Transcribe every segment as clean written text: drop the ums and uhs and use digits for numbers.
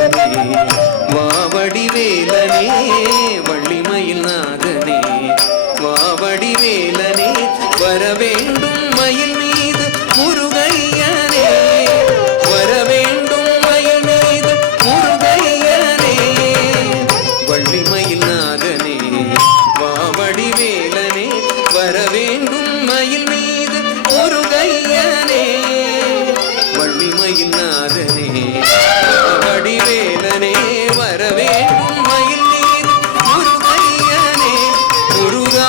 நாதனே வாவடி வேலனே வள்ளிமயில் நாதனே வாவடி வேலனே வர வேண்டும் மயில் மீது முருகையனே வர வேண்டும் மயில் மீது முருகையனே வள்ளிமயில் நாதனே வாவடி வேலனே வர வேண்டும் மயில் மீது முருகையனே வள்ளிமயில் நாதனே வாவடி வேலனே வர வேண்டும் மயில் மீது முருகையனே முருகா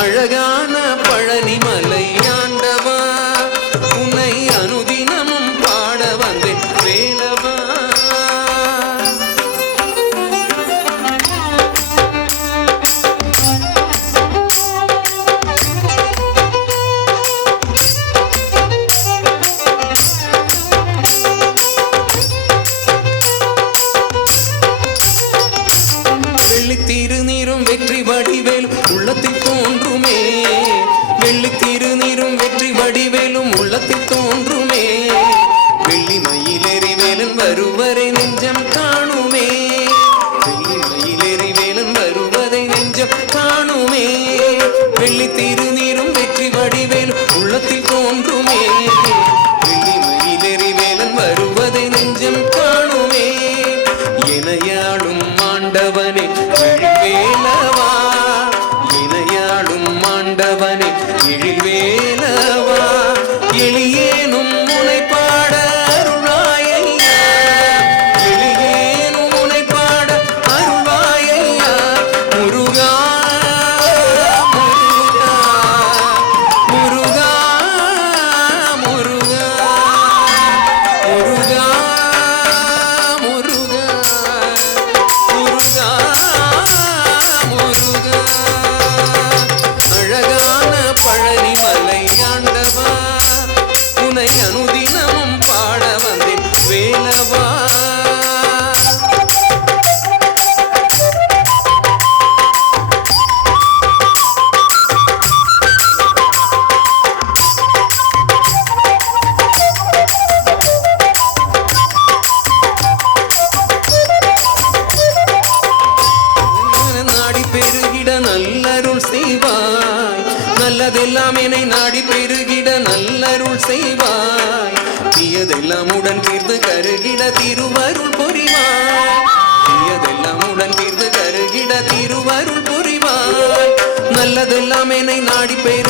அழகான பழனிமலை ஆண்டவா உன்னை அனுதினமும் பாட வந்தேன் வேலவா வெள்ளித்திருநீரும் வெற்றி வடிவேலும் உள்ளத்தில் தோன்றுமே வெள்ளித்திருநீரும் வெற்றி வடிவேலும் உள்ளத்தில் தோன்றுமே வெள்ளி மயிலேறி வேலன் வருவரை நெஞ்சம் காணுமே வெள்ளி மயிலேறி வேலன் வருவதை நெஞ்சம் காணுமே வெள்ளித்திருநீரும் வெற்றி வடிவேலும் உள்ளத்தில் தோன்றுமே வெள்ளி மயிலேறி வேலன் வருவதை நெஞ்சம் காணுமே இணையாடும் ஆண்டவனே வேலவா இணையாடும் ஆண்டவனே எழில்வேலவா எளியேனும் முனை பாட அருள்வாயையா எளியேனும் முனை பாட அருள்வாயையா முருகா முருகா முருகா முருகா முருகா முருகா முருகா அழகான பழனிமலை ஆண்டவா உன்னை அனுதினமும் பாட வந்தேன் வேலவா நாடி பெருகிட நல்லருள் செய்வாய் நல்லதெல்லாம் என்னை நாடி பெருகிட நல்லருள் செய்வாய் தீயதெல்லாம் உடன் தீர்ந்து கருகிட திருவருள் புரிவாய் தீயதெல்லாம் உடன் தீர்ந்து கருகிட திருவருள் புரிவாய் நல்லதெல்லாம் என்னை நாடி பெரு